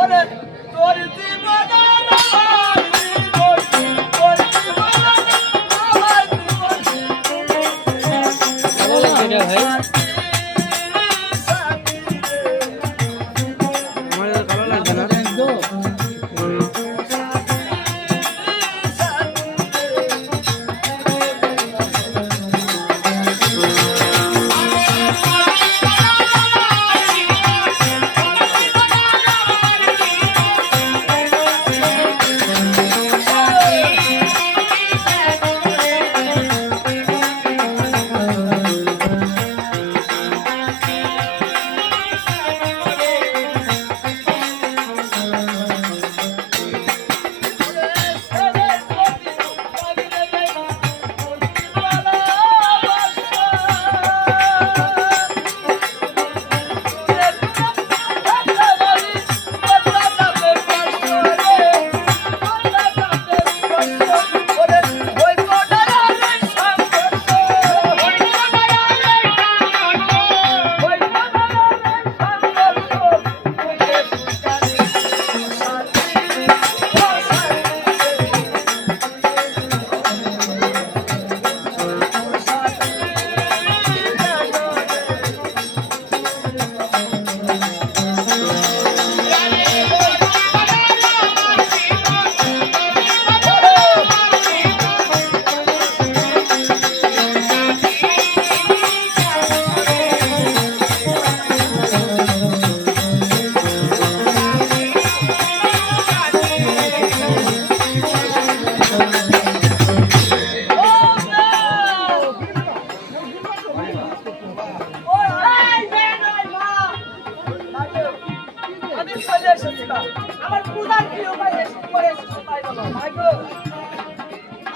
ওরে তোর জীবন আমার পূজার কি উপায়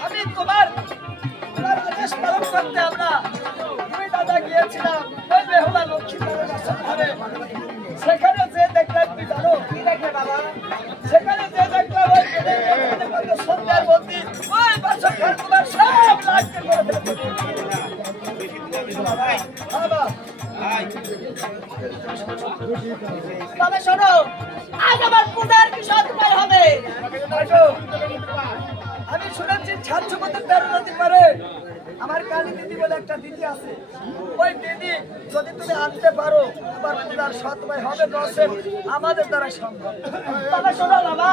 আমি তোমার আদেশ পালন করতে আমরা দুই দাদা গিয়েছিলাম ওই বেহুলা লক্ষ্মী ঘরে। সেখানে যে দেখলাম কি জানো? কি দেখলে বাবা? সেখানে যে দেখলাম ওই সন্ধ্যার মধ্যে ওই বাচ্চা ঘর তোমার সব লাগতে করে তবে শোনো, আজ আমার পূজার কি সৎকার হবে? আমি শুনেছি ছাত্রপতি 13 নদী পারে আমার কালী দিদি বলে একটা দিদি আছে। ওই দিদি যদি তুমি আনতে পারো তোমার পূজার সৎকার হবে, নসেন আমাদের দ্বারা সম্ভব। তবে শোনো বাবা,